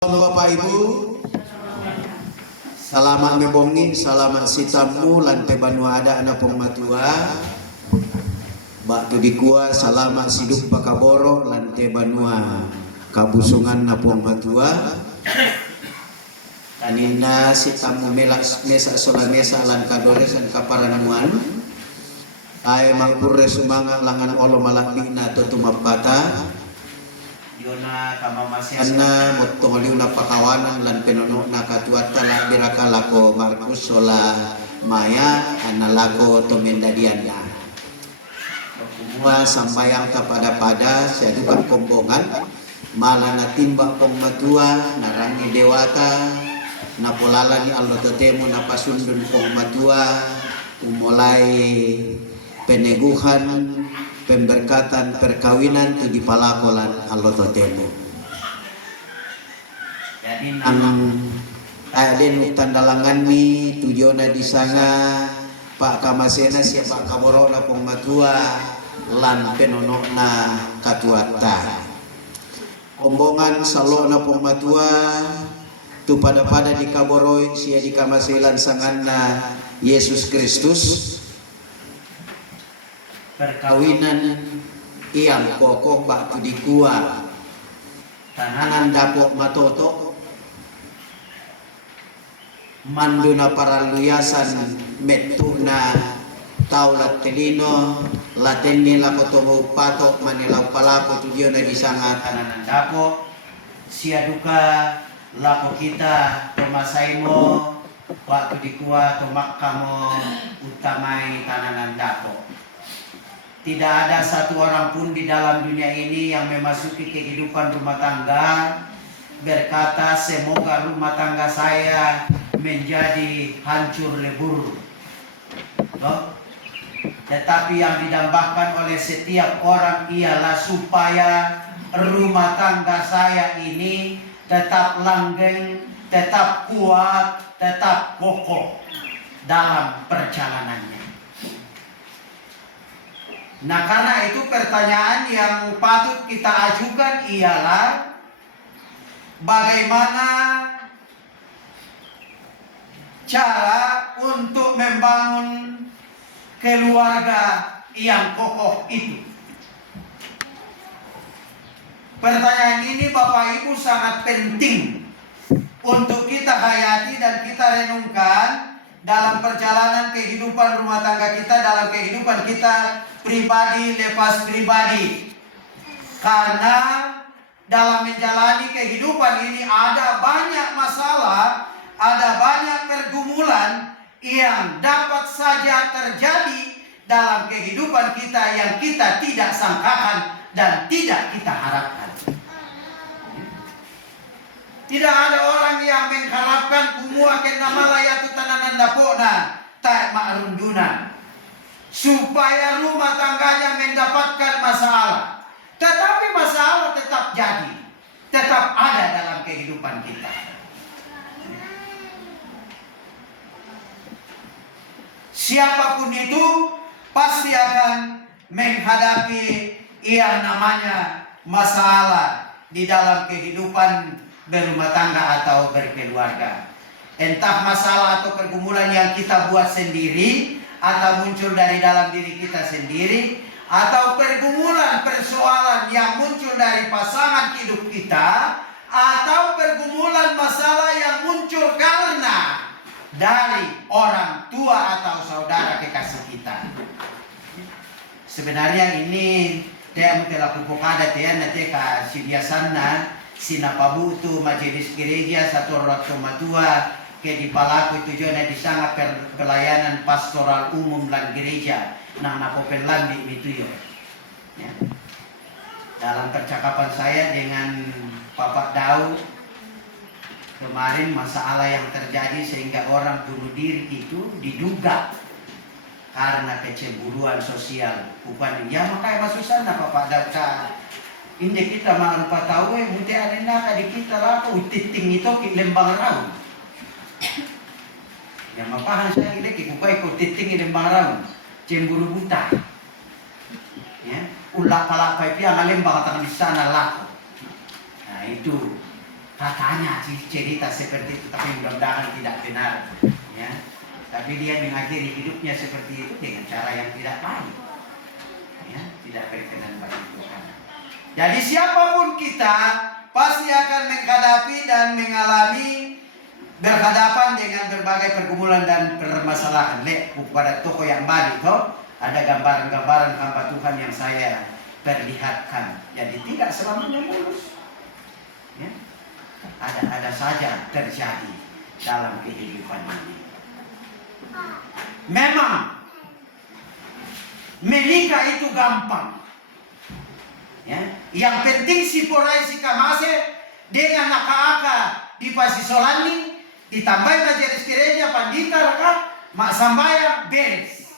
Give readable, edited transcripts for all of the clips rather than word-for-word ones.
Bapak Ibu, salaman mebongi, salaman sitamu, lantai banua ada anak pematua, bak tudikua, salaman siduk bakaboro, lantai banua, kabusungan na pematua, kanina sitamu melak mesa solamesa lan kadores dan kaparanuan, ay mangpurre sumanga langan olo malakbina tutumapata. Yona kamamasiana motongoli una pakawanan lan penono nakatuata la biraka lako Markus sola maya analako tomendadiana. Semua sambayang kepada sedukan kombongan malana timba pengmatua narangi dewata napolala ni Allah totemu napasundun pengmatua umulai peneguhan pemberkatan perkawinan tu di palakolan Allah totemu. Jadi aden tandalangan mi tujuana di sana Pak Kamasena siapa Pak Kaborona pengmatua lan penonokna katuata. Ombongan salona pengmatua tu pada di Kaboroi sia di Kamaselan sanganna Yesus Kristus. Perkawinan yang kokoh bak dikua tananan dapok matoto manduna para luyasan metuna taulat telino lateni lakotomo patok manilau palako tujuh na disanga tananan dapok sia duka lako kita tomasaimo bak dikua tomak kamo utamai tananan dapok. Tidak ada satu orang pun di dalam dunia ini yang memasuki kehidupan rumah tangga berkata semoga rumah tangga saya menjadi hancur lebur. Loh? Tetapi yang didambakan oleh setiap orang ialah supaya rumah tangga saya ini tetap langgeng, tetap kuat, tetap kokoh dalam perjalanannya. Nah, karena itu pertanyaan yang patut kita ajukan ialah bagaimana cara untuk membangun keluarga yang kokoh itu. Pertanyaan ini Bapak Ibu sangat penting untuk kita hayati dan kita renungkan dalam perjalanan kehidupan rumah tangga kita, dalam kehidupan kita pribadi lepas pribadi. Karena dalam menjalani kehidupan ini ada banyak masalah, ada banyak pergumulan yang dapat saja terjadi dalam kehidupan kita yang kita tidak sangkakan dan tidak kita harapkan. Tidak ada orang yang mengharapkan umua kena malaya tu tananan dapona tak makrundunan supaya rumah tangganya mendapatkan masalah. Tetapi masalah tetap jadi, tetap ada dalam kehidupan kita. Siapapun itu pasti akan menghadapi yang namanya masalah di dalam kehidupan berumah tangga atau berkeluarga. Entah masalah atau pergumulan yang kita buat sendiri atau muncul dari dalam diri kita sendiri, atau pergumulan persoalan yang muncul dari pasangan hidup kita, atau pergumulan masalah yang muncul karena dari orang tua atau saudara kekasih kita. Sebenarnya ini dia telah pupukada dia nanti ka si biasana sinapabu tu majelis gereja satu orang matua ke di palaku itu juga di sana pelayanan pastoral umum lan gereja nang napopelan di itu ya. Dalam percakapan saya dengan Bapak Daud kemarin masalah yang terjadi sehingga orang bunuh diri itu diduga karena kecemburuan sosial. Bukan ya makanya masuk sana Bapak Daud. Ini kita makan patawe, muti ada nak di kita laku titing itu ki lembang raun. Yang mapahan saya ini ki bukai ko titing lembang raun, cemburu buta. Ya, ulah pala pai pia lembang tangan di sana laku. Nah itu Katanya cerita seperti itu, tapi mudah-mudahan tidak benar. Ya. Tapi dia mengakhiri hidupnya seperti itu dengan cara yang tidak baik. Ya, tidak berkenan bagi Tuhan. Jadi siapapun kita pasti akan menghadapi dan mengalami berhadapan dengan berbagai pergumulan dan permasalahan. Pada toko yang balik ada gambaran-gambaran hamba Tuhan yang saya perlihatkan. Jadi tidak selamanya mulus. Ya. Ada saja terjadi dalam kehidupan ini. Memang menikah itu gampang. Ya. Yang penting si porai si kamase dengan aka-aka di pasisolani ditambah majelis gereja pandita raka mak sambaya beres.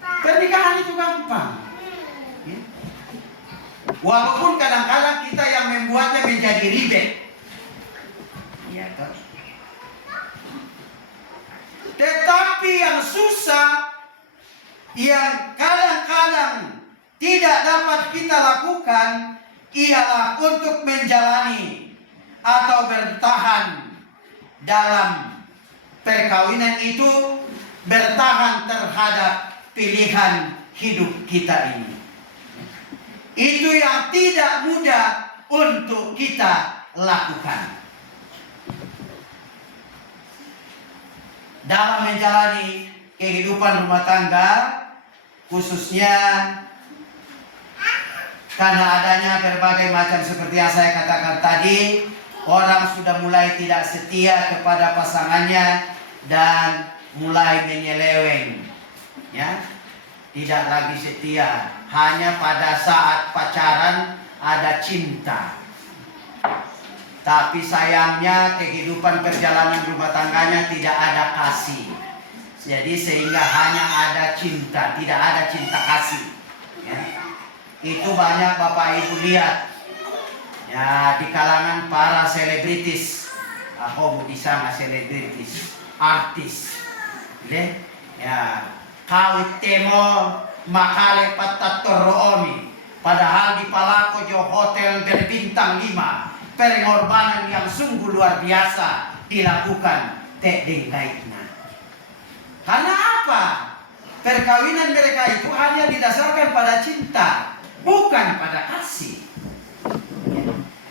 Pernikahan itu gampang. Ya. Walaupun kadang-kadang kita yang membuatnya menjadi ribet. Ya, toh. Tetapi yang susah, yang kadang-kadang tidak dapat kita lakukan, ialah untuk menjalani atau bertahan dalam perkawinan itu, bertahan terhadap pilihan hidup kita ini. Itu yang tidak mudah untuk kita lakukan. Dalam menjalani kehidupan rumah tangga, khususnya karena adanya berbagai macam seperti yang saya katakan tadi, orang sudah mulai tidak setia kepada pasangannya dan mulai menyeleweng. Ya, tidak lagi setia. Hanya pada saat pacaran ada cinta. Tapi sayangnya kehidupan perjalanan rumah tangganya tidak ada kasih. Jadi sehingga hanya ada cinta, tidak ada cinta kasih. Ya. Itu banyak Bapak Ibu lihat. Ya, di kalangan para selebritis. Aku di sana selebritis, artis. Ya, kawit temo makale patatoromi. Padahal di Palako jo hotel berbintang 5. Pengorbanan yang sungguh luar biasa dilakukan tekdeng kaitna. Karena apa? Perkawinan mereka itu hanya didasarkan pada cinta, bukan pada kasih.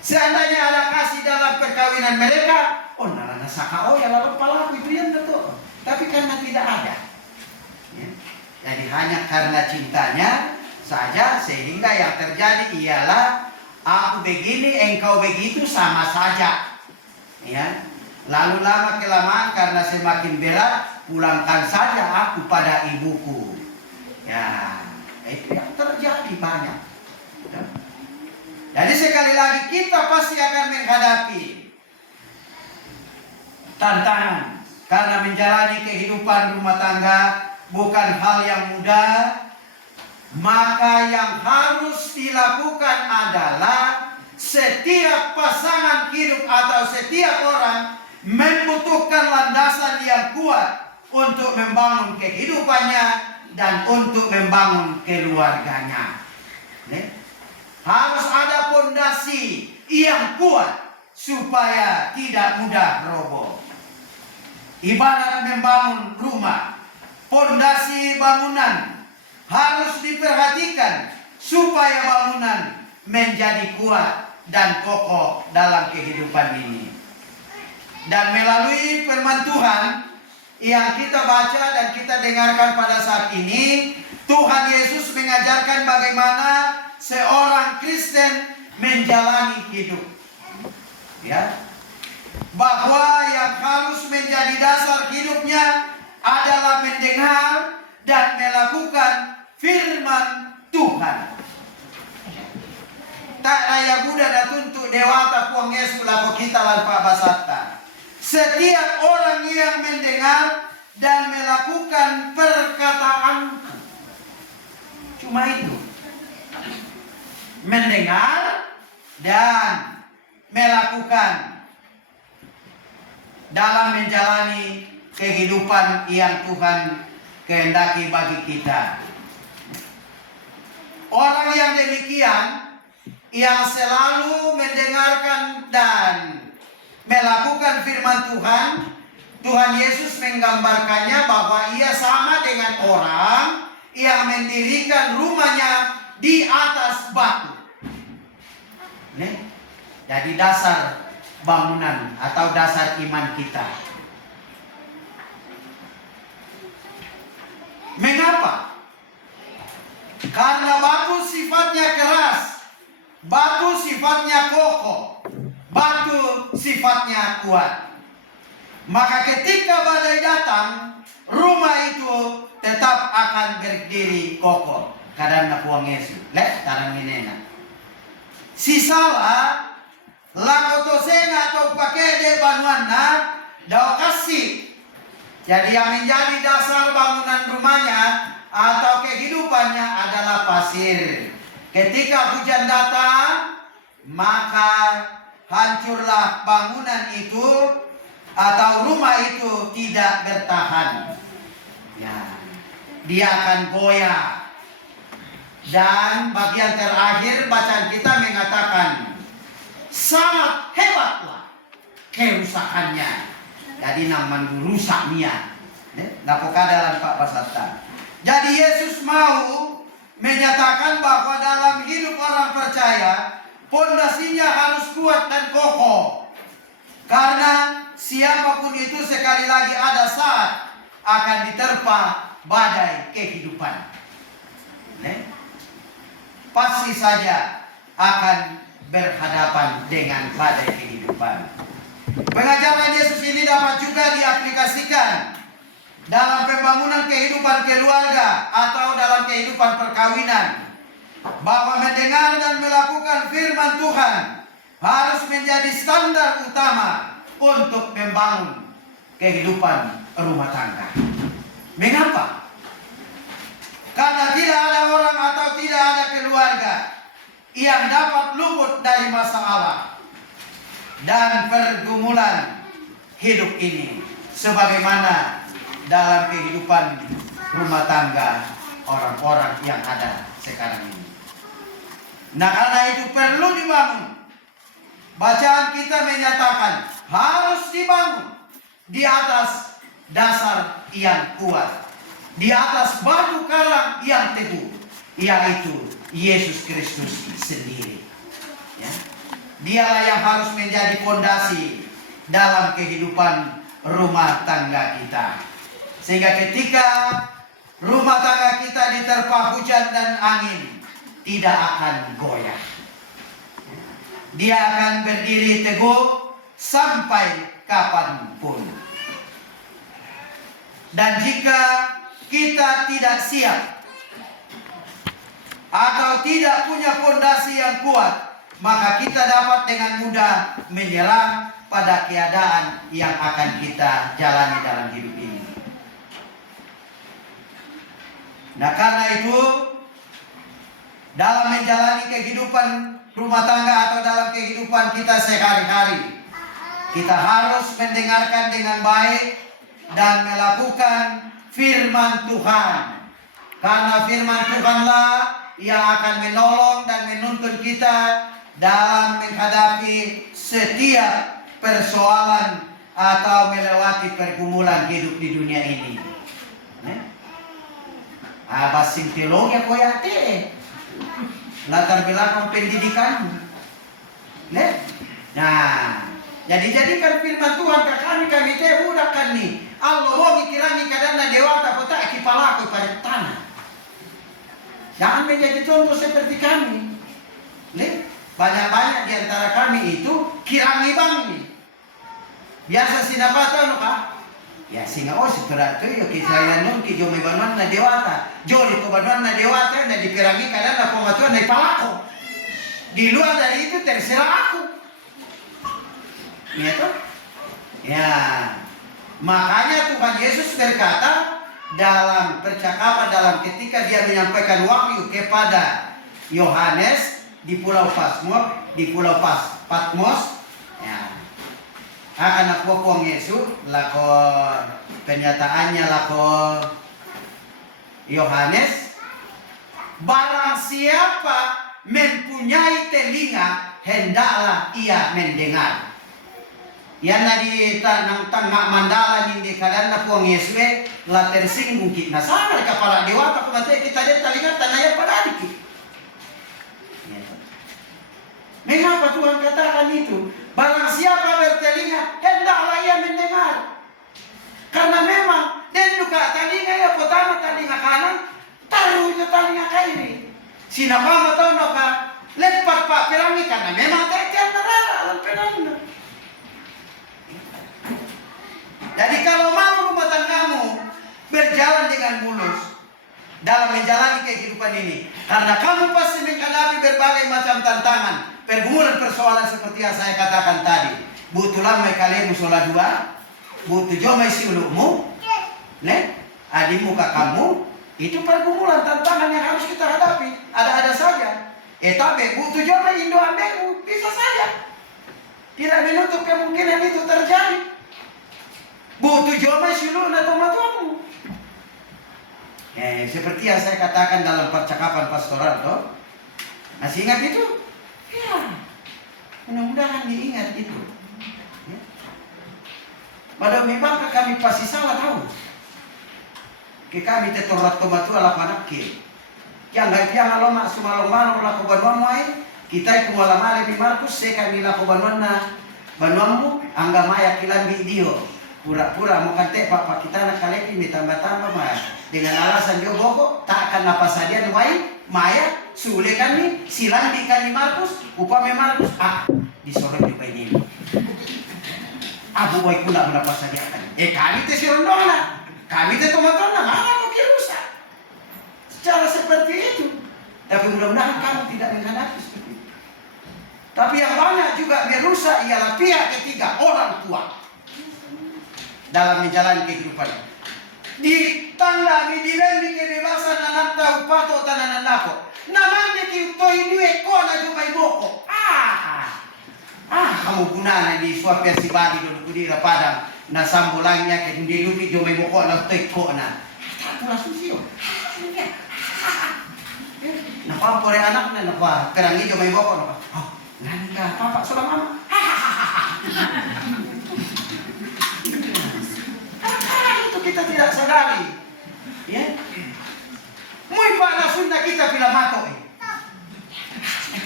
Seandainya ada kasih dalam perkawinan mereka, oh narana sakao ya lalu Palako itu yang betul. Tapi karena tidak ada. Ya. Jadi hanya karena cintanya saja, sehingga yang terjadi ialah aku begini, engkau begitu, sama saja. Ya. Lalu lama kelamaan karena semakin berat, pulangkan saja aku pada ibuku. Ya, itu yang terjadi banyak. Ya. Jadi sekali lagi kita pasti akan menghadapi tantangan karena menjalani kehidupan rumah tangga bukan hal yang mudah. Maka yang harus dilakukan adalah setiap pasangan hidup atau setiap orang membutuhkan landasan yang kuat untuk membangun kehidupannya dan untuk membangun keluarganya. Harus ada fondasi yang kuat supaya tidak mudah roboh. Ibarat membangun rumah, fondasi bangunan harus diperhatikan supaya bangunan menjadi kuat dan kokoh dalam kehidupan ini. Dan melalui firman Tuhan yang kita baca dan kita dengarkan pada saat ini, Tuhan Yesus mengajarkan bagaimana seorang Kristen menjalani hidup. Ya. Bahwa yang harus menjadi dasar hidupnya adalah mendengar dan melakukan firman Tuhan. Tak raya Buddha dan tuntuk dewata puang Yesus laku kita lalpa basata. Setiap orang yang mendengar dan melakukan perkataan, cuma itu. Mendengar dan melakukan dalam menjalani kehidupan yang Tuhan kehendaki bagi kita. Orang yang demikian yang selalu mendengarkan dan melakukan firman Tuhan, Tuhan Yesus menggambarkannya bahwa ia sama dengan orang yang mendirikan rumahnya di atas batu. Jadi dasar bangunan atau dasar iman kita. Mengapa? Karena batu sifatnya keras, batu sifatnya kokoh, batu sifatnya kuat. Maka ketika badai datang, rumah itu tetap akan berdiri kokoh. Kadang nakuang Yesus, lek tarang minena. Si salah lakotosena atau pakai de banuanna daw kasih. Jadi yang menjadi dasar bangunan rumahnya atau kehidupannya adalah pasir. Ketika hujan datang, maka hancurlah bangunan itu atau rumah itu tidak bertahan. Ya, dia akan goyah. Dan bagian terakhir bacaan kita mengatakan sangat hebatlah kerusakannya. Jadi naman rusak niat. Napoka dalam Pak Pasata. Jadi Yesus mau menyatakan bahwa dalam hidup orang percaya pondasinya harus kuat dan kokoh. Karena siapapun itu sekali lagi ada saat akan diterpa badai kehidupan. Pasti saja akan berhadapan dengan badai kehidupan. Pengajaran Yesus ini dapat juga diaplikasikan dalam pembangunan kehidupan keluarga atau dalam kehidupan perkawinan. Bahwa mendengar dan melakukan firman Tuhan harus menjadi standar utama untuk membangun kehidupan rumah tangga. Mengapa? Karena tidak ada orang atau tidak ada keluarga yang dapat luput dari masalah dan pergumulan hidup ini, sebagaimana dalam kehidupan rumah tangga orang-orang yang ada sekarang ini. Nah, karena itu perlu dibangun. Bacaan kita menyatakan harus dibangun di atas dasar yang kuat, di atas batu karang yang teguh, yaitu Yesus Kristus sendiri. Ya. Dialah yang harus menjadi fondasi dalam kehidupan rumah tangga kita. Sehingga ketika rumah tangga kita diterpa hujan dan angin, tidak akan goyah. Dia akan berdiri teguh sampai kapanpun. Dan jika kita tidak siap atau tidak punya fondasi yang kuat, maka kita dapat dengan mudah menyerang pada keadaan yang akan kita jalani dalam hidup ini. Nah, karena itu dalam menjalani kehidupan rumah tangga atau dalam kehidupan kita sehari-hari, kita harus mendengarkan dengan baik dan melakukan firman Tuhan. Karena firman Tuhanlah yang akan menolong dan menuntun kita dalam menghadapi setiap persoalan atau melewati pergumulan hidup di dunia ini. Basing teologi aku yate. Latar belakang pendidikan. Nah, jadi jadikan firman Tuhan ke kami teh budak kan nih. Allah mau mikirani kadang dewata kota kepala aku pada tanah. Jangan menjadi contoh seperti kami. Banyak-banyak di antara kami itu kirangi bang nih. Biasa sinapata no kak? Ya singa seperti itu ya kisah nun kijo may banuan na dewata. Jori to banuan na dewata na dipirangi kadang na pematuan na ipalako. Di luar dari itu terserah aku. Ya toh? Ya. Makanya Tuhan Yesus berkata dalam percakapan dalam ketika dia menyampaikan wahyu kepada Yohanes di Pulau Patmos, ya. Akan aku Yesus lako penyataannya lako Yohanes, barang siapa mempunyai mempunyai telinga, hendaklah ia mendengar. Yan na di tangga mandala hindi kalan na po ang Yeswe la tersinggung kita. Sana kepala dewa tak mati kita dia telinga tanaya pada adik. Mengapa Tuhan katakan itu? Barang siapa bertelinga, hendaklah ia mendengar. Karena memang dan juga telinga ya pertama telinga kanan, taruh itu telinga kiri. Sinapa tahu napa? Lepas pak pelangi karena memang tekan alam pelangi. Jadi kalau mau rumah tanggamu berjalan dengan mulus dalam menjalani kehidupan ini, karena kamu pasti menghadapi berbagai macam tantangan, pergumulan persoalan seperti yang saya katakan tadi. Butuh lama kalemu sholat dua, butuh jomai siulukmu, adimu kamu, itu pergumulan tantangan yang harus kita hadapi. Ada saja. Tapi butuh jomai indo ambegu, bisa saja. Tidak menutup kemungkinan itu terjadi. Butuh jomai siuluk atau matuamu. Seperti yang saya katakan dalam percakapan pastoral toh. Masih ingat itu? Ya. Mudah-mudahan diingat itu. Ya. Padahal memang kami pasti salah tahu. Kami tetorrat tomatua lapanak ke. Yang gak aloma sumalomano lakukan mamai. Kita kumalamale di Markus sekami lakukan mana banuamu angga maya kilambi dio. Pura-pura mau kante papa kita nak kalepi ditambah-tambah mah dengan alasan dia boko tak akan napas saja nuai maya sule kami silang di kali Markus upame Markus disorot di ini abu baik pula menapas saja kami te sirondona kami te tomatona mana mau rusak secara seperti itu. Tapi mudah-mudahan kamu tidak menghadapi seperti itu. Tapi yang banyak juga merusak ialah pihak ketiga, orang tua dalam menjalani kehidupan. Di tangga di dilendi kebebasan anak tahu pato tananan nako. Namanya kiutoi due kona jumai boko. Kamu gunanya di suap si babi dulu kudira padang na sambolangnya ke di lupi jumai boko na teko na. Tak susio. Nah, pore anaknya na perangi jumai boko na. Nanda papa sudah mama. Kita tidak sadari, ya. Muy pada sunnah kita bila mato.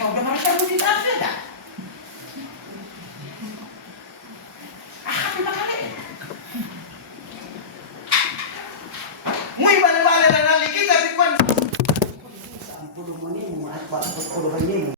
Kau udah merasa budi tak ada. Apa kali? Muy bale-bale dan ali kita pikir. 10 menit, 40 menit.